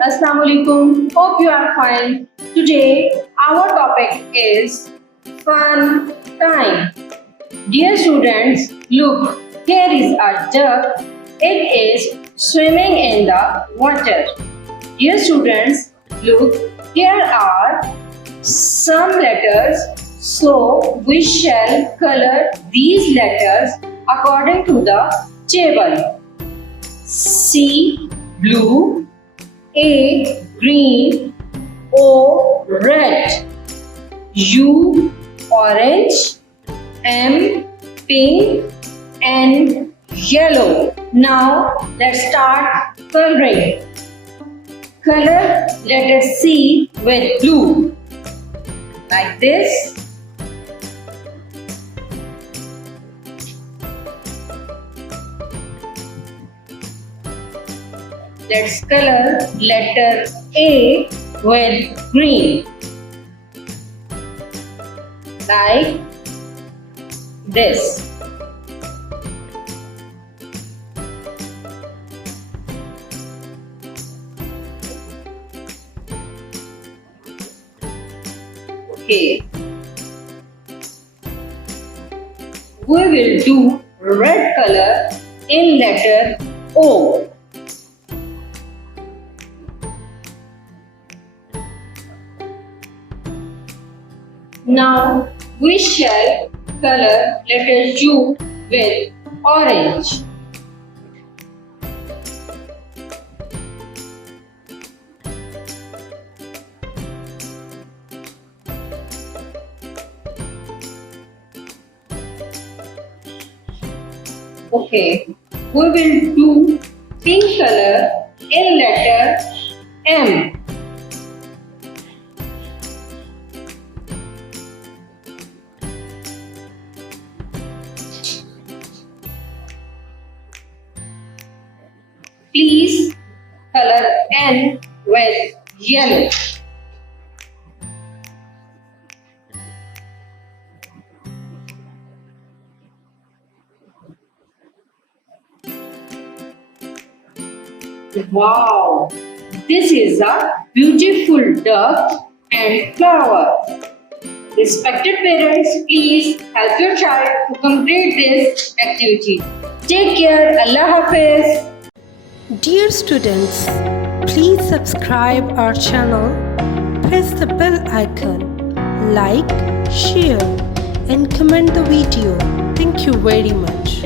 Assalamu alaikum. Hope you are fine. Today our topic is fun time. Dear students, look, here is a duck. It is swimming in the water. Dear students, look, here are some letters. So we shall color these letters according to the table. C blue, A green, O red, U orange, M pink, N yellow. Now let's start coloring. Color letter C with blue like this. Let's color letter A with green like this. Okay. We will do red color in letter O. Now we shall color letter U with orange. Okay, we will do pink color in letter M. Please color N with yellow. Wow! This is a beautiful duck and flower. Respected parents, please help your child to complete this activity. Take care. Allah Hafiz. Dear students, please subscribe our channel, press the bell icon, like, share and comment the video. Thank you very much.